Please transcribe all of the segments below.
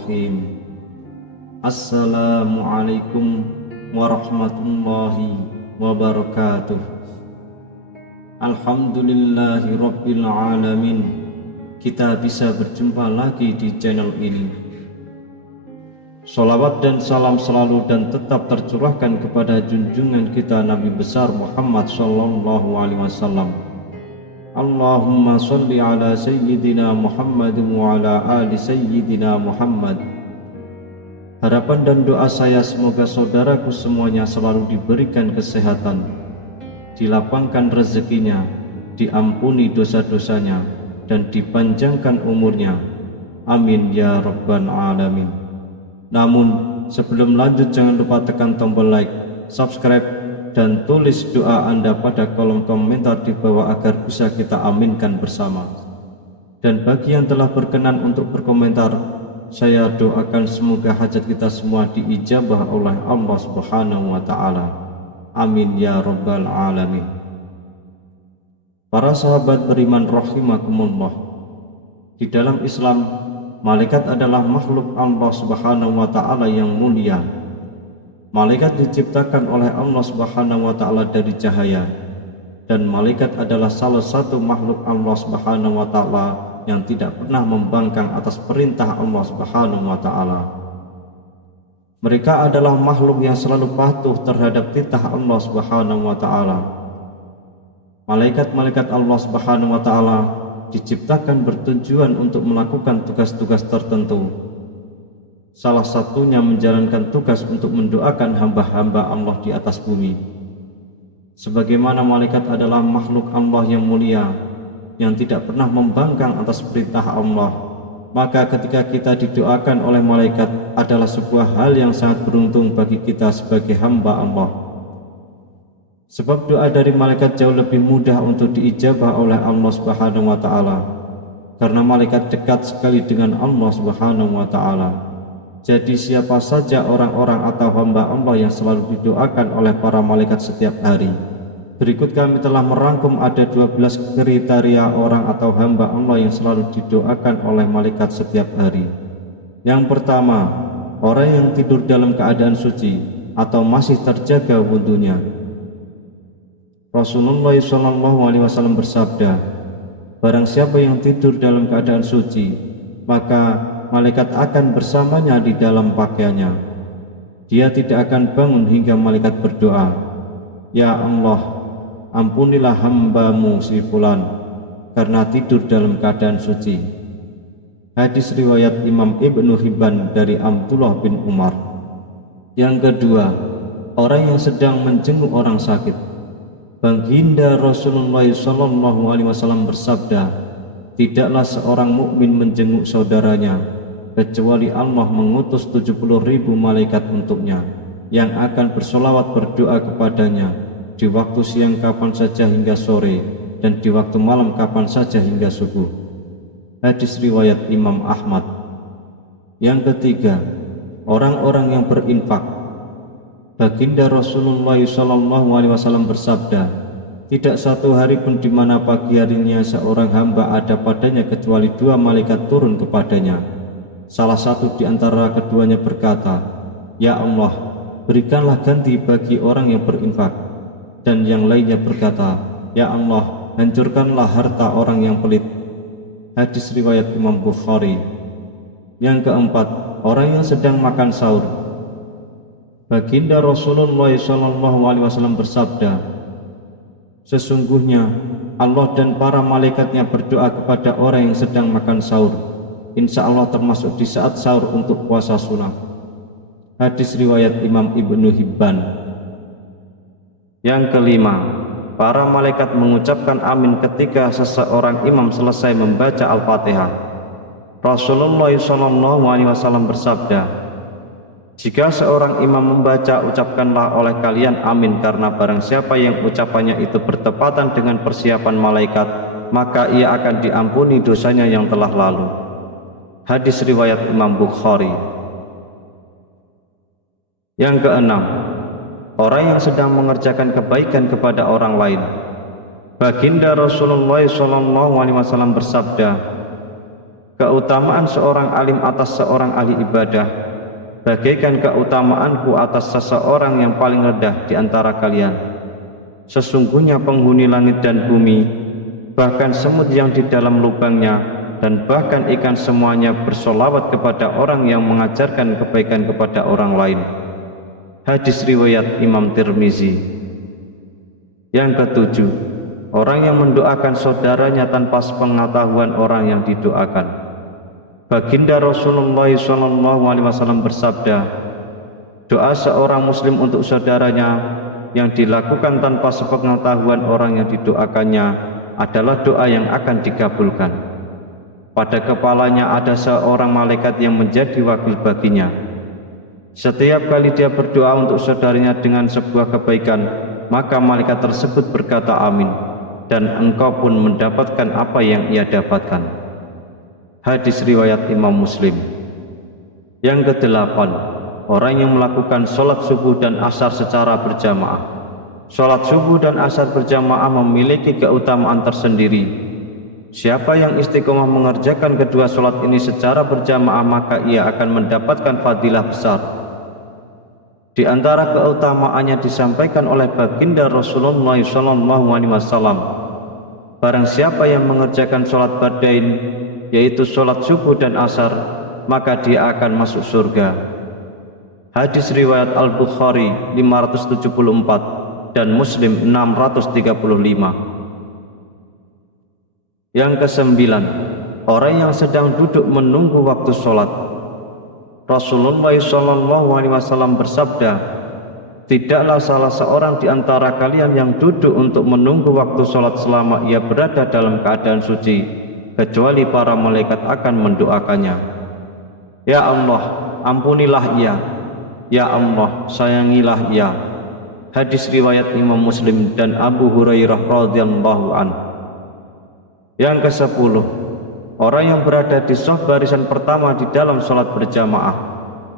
Bismillahirrahmanirrahim. Assalamualaikum warahmatullahi wabarakatuh. Alhamdulillahi rabbil alamin. Kita bisa berjumpa lagi di channel ini. Salawat dan salam selalu dan tetap tercurahkan kepada junjungan kita Nabi besar Muhammad sallallahu alaihi wasallam. Allahumma sholli ala sayyidina Muhammad wa ala ali sayyidina Muhammad. Harapan dan doa saya semoga saudaraku semuanya selalu diberikan kesehatan, dilapangkan rezekinya, diampuni dosa-dosanya, dan dipanjangkan umurnya. Amin ya rabbal alamin. Namun sebelum lanjut, jangan lupa tekan tombol like, subscribe, dan tulis doa Anda pada kolom komentar di bawah agar bisa kita aminkan bersama. Dan bagi yang telah berkenan untuk berkomentar, saya doakan semoga hajat kita semua diijabah oleh Allah Subhanahu wa Ta'ala. Amin ya rabbal alamin. Para sahabat beriman rahimakumullah, di dalam Islam, malaikat adalah makhluk Allah Subhanahu wa Ta'ala yang mulia. Malaikat diciptakan oleh Allah Subhanahu wa Ta'ala dari cahaya, dan malaikat adalah salah satu makhluk Allah Subhanahu wa Ta'ala yang tidak pernah membangkang atas perintah Allah Subhanahu wa Ta'ala. Mereka adalah makhluk yang selalu patuh terhadap titah Allah Subhanahu wa Ta'ala. Malaikat-malaikat Allah Subhanahu wa Ta'ala diciptakan bertujuan untuk melakukan tugas-tugas tertentu. Salah satunya menjalankan tugas untuk mendoakan hamba-hamba Allah di atas bumi. Sebagaimana malaikat adalah makhluk Allah yang mulia, yang tidak pernah membangkang atas perintah Allah, maka ketika kita didoakan oleh malaikat adalah sebuah hal yang sangat beruntung bagi kita sebagai hamba Allah. Sebab doa dari malaikat jauh lebih mudah untuk diijabah oleh Allah Subhanahu wa Ta'ala, karena malaikat dekat sekali dengan Allah Subhanahu wa Ta'ala. Jadi siapa saja orang-orang atau hamba Allah yang selalu didoakan oleh para malaikat setiap hari. Berikut kami telah merangkum ada 12 kriteria orang atau hamba Allah yang selalu didoakan oleh malaikat setiap hari. Yang pertama, orang yang tidur dalam keadaan suci atau masih terjaga wudunya. Rasulullah SAW bersabda, barang siapa yang tidur dalam keadaan suci, maka malaikat akan bersamanya di dalam pakaiannya. Dia tidak akan bangun hingga malaikat berdoa, ya Allah, ampunilah hambamu si fulan karena tidur dalam keadaan suci. Hadis riwayat Imam Ibnu Hibban dari Abdullah bin Umar. Yang kedua, orang yang sedang menjenguk orang sakit. Baginda Rasulullah SAW bersabda, tidaklah seorang mukmin menjenguk saudaranya kecuali Allah mengutus 70.000 malaikat untuknya yang akan bersolawat berdoa kepadanya di waktu siang kapan saja hingga sore, dan di waktu malam kapan saja hingga subuh. Hadis riwayat Imam Ahmad. Yang ketiga, orang-orang yang berinfak. Baginda Rasulullah SAW bersabda, tidak satu hari pun di mana pagi harinya seorang hamba ada padanya kecuali 2 malaikat turun kepadanya. Salah satu di antara keduanya berkata, ya Allah, berikanlah ganti bagi orang yang berinfak. Dan yang lainnya berkata, ya Allah, hancurkanlah harta orang yang pelit. Hadis riwayat Imam Bukhari. Yang keempat, orang yang sedang makan sahur. Baginda Rasulullah SAW bersabda, sesungguhnya Allah dan para malaikatnya berdoa kepada orang yang sedang makan sahur, insya Allah termasuk di saat sahur untuk puasa sunnah. Hadis riwayat Imam Ibnu Hibban. Yang kelima, para malaikat mengucapkan amin ketika seseorang imam selesai membaca Al-Fatihah. Rasulullah SAW bersabda, jika seorang imam membaca, ucapkanlah oleh kalian amin, karena barang siapa yang ucapannya itu bertepatan dengan persiapan malaikat, maka ia akan diampuni dosanya yang telah lalu. Hadis riwayat Imam Bukhari. Yang keenam, orang yang sedang mengerjakan kebaikan kepada orang lain. Baginda Rasulullah SAW bersabda, keutamaan seorang alim atas seorang ahli ibadah bagaikan keutamaanku atas seseorang yang paling rendah di antara kalian. Sesungguhnya penghuni langit dan bumi, bahkan semut yang di dalam lubangnya, dan bahkan ikan semuanya bersolawat kepada orang yang mengajarkan kebaikan kepada orang lain. Hadis riwayat Imam Tirmizi. Yang ketujuh, orang yang mendoakan saudaranya tanpa sepengetahuan orang yang didoakan. Baginda Rasulullah SAW bersabda, doa seorang muslim untuk saudaranya yang dilakukan tanpa sepengetahuan orang yang didoakannya adalah doa yang akan dikabulkan. Pada kepalanya ada seorang malaikat yang menjadi wakil baginya. Setiap kali dia berdoa untuk saudaranya dengan sebuah kebaikan, maka malaikat tersebut berkata amin, dan engkau pun mendapatkan apa yang ia dapatkan. Hadis riwayat Imam Muslim. Yang kedelapan, orang yang melakukan sholat subuh dan asar secara berjamaah. Sholat subuh dan asar berjamaah memiliki keutamaan tersendiri. Siapa yang istiqomah mengerjakan kedua sholat ini secara berjamaah, maka ia akan mendapatkan fadilah besar. Di antara keutamaannya disampaikan oleh baginda Rasulullah SAW, barang siapa yang mengerjakan sholat bardain, yaitu sholat subuh dan asar, maka dia akan masuk surga. Hadis riwayat Al-Bukhari 574 dan Muslim 635. Yang kesembilan, orang yang sedang duduk menunggu waktu sholat. Rasulullah SAW bersabda, tidaklah salah seorang di antara kalian yang duduk untuk menunggu waktu sholat selama ia berada dalam keadaan suci, kecuali para malaikat akan mendoakannya. Ya Allah, ampunilah ia. Ya Allah, sayangilah ia. Hadis riwayat Imam Muslim dan Abu Hurairah radhiyallahu anhu. Yang ke-10, orang yang berada di shaf barisan pertama di dalam sholat berjamaah.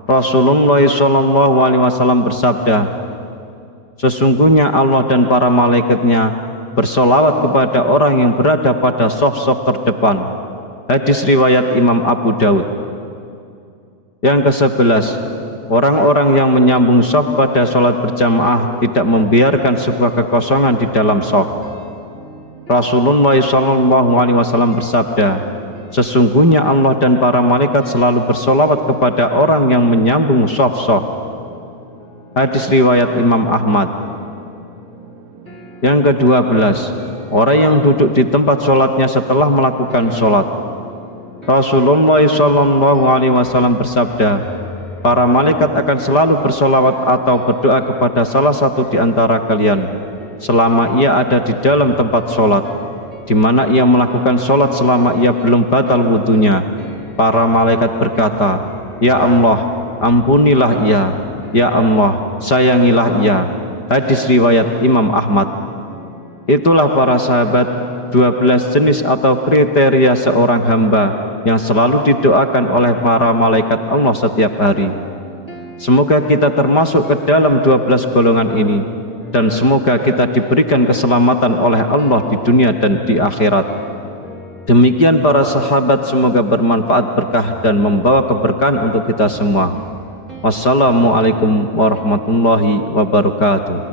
Rasulullah SAW bersabda, sesungguhnya Allah dan para malaikatnya bersolawat kepada orang yang berada pada shaf-shaf terdepan. Hadis riwayat Imam Abu Daud. Yang ke-11, orang-orang yang menyambung shaf pada sholat berjamaah tidak membiarkan sebuah kekosongan di dalam shaf. Rasulullah SAW bersabda, sesungguhnya Allah dan para malaikat selalu bersolawat kepada orang yang menyambung shaf-shaf. Hadis riwayat Imam Ahmad. Yang ke-12, orang yang duduk di tempat sholatnya setelah melakukan sholat. Rasulullah SAW bersabda, para malaikat akan selalu bersolawat atau berdoa kepada salah satu di antara kalian selama ia ada di dalam tempat sholat, di mana ia melakukan sholat selama ia belum batal wudunya. Para malaikat berkata, ya Allah, ampunilah ia. Ya Allah, sayangilah ia. Hadis riwayat Imam Ahmad. Itulah para sahabat, 12 jenis atau kriteria seorang hamba yang selalu didoakan oleh para malaikat Allah setiap hari. Semoga kita termasuk ke dalam 12 golongan ini, dan semoga kita diberikan keselamatan oleh Allah di dunia dan di akhirat. Demikian para sahabat, semoga bermanfaat, berkah, dan membawa keberkahan untuk kita semua. Wassalamualaikum warahmatullahi wabarakatuh.